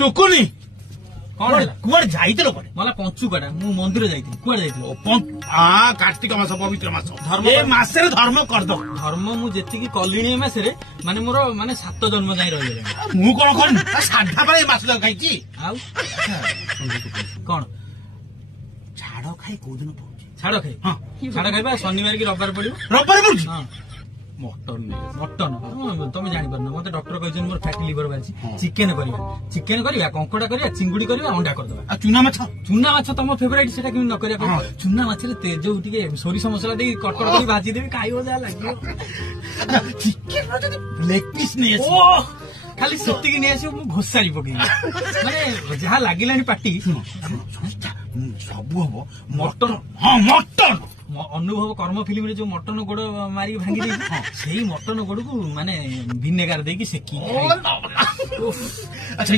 ଟୁକୁନି କଣ ହେଲା? କୁଆଡେ ଯାଇଥିଲ କୁଆଡେ? मला ପଞ୍ଚୁକଟା ମୁଁ ମନ୍ଦିର ଯାଇଥିଲି। କୁଆଡେ ଯାଇଥିଲି? କାର୍ତ୍ତିକ ମାସ ପବିତ୍ର ମାସ ଧର୍ମ ଏ ମାସରେ ଧର୍ମ କରିଦବ। ଧର୍ମ ମୁଁ ଯେତିକି କଲିଣି ଏ ମାସରେ ମାନେ ମୋର ମାନେ 7 ଜନ୍ମ ଯାଇ ରହିଗଲାଣି। ମୁଁ କଣ କରିନି ସାଧା ପରେ ଏ ମାସ ଯାକ ଖାଇଛି। ଆଉ କଣ ଛାଡ ଖାଇ କୋଉଦିନ ପଡୁଛି? ଛାଡ ଖାଇ? ହଁ ଛାଡ ଖାଇବା ଶନିବାର କି ରବିବାର ପଡିବ। ରବିବାର ପଡୁଛି। ହଁ ମଟନ ତମେ ଜାଣିପାରୁନ ମତେ ଡକ୍ଟର କହିଛନ୍ତି ମୋର ଫ୍ୟାଟି ଲିଭର ବାହାରିଛି। ଚିକେନ କରିବା କଙ୍କଡା କରିବା ଚିଙ୍ଗୁଡି କରିବା ଅଣ୍ଡା କରିଦବା। ଆଉ ଚୁନା ମାଛ ତମ ଫେଭରାଇଟ ସେଟା କେମିତି ନ କରିବା? ଚୁନା ମାଛରେ ଯୋଉ ଟିକେ ସୋରିଷ ମସଲା ଦେଇ କଟକଟ କରି ଭାଜିଦେବି ଖାଇବ ଯାହା ଲାଗିବ। ଚିକେନ ଯଦି ଲେଗ ପିସ୍ ନେଇ ଆସିବ ଖାଲି ସେତିକି ନେଇ ଆସିବ ମୁଁ ଘୋଷାରି ପକେଇବି ମାନେ ଯାହା ଲାଗିଲାଣି ପାଟି। ସବୁ ହବ ମଟନ। ହଁ ମଟନ ଅନୁଭବ କର୍ମ ଫିଲ୍ମରେ ଯୋଉ ମଟନ ଗୋଡ ମାରିକି ଭାଙ୍ଗି ଦେଇଛି ସେଇ ମଟନ ଗୋଡକୁ ମାନେ ଭିନେଗାର ଦେଇକି ସେକି। ଆଚ୍ଛା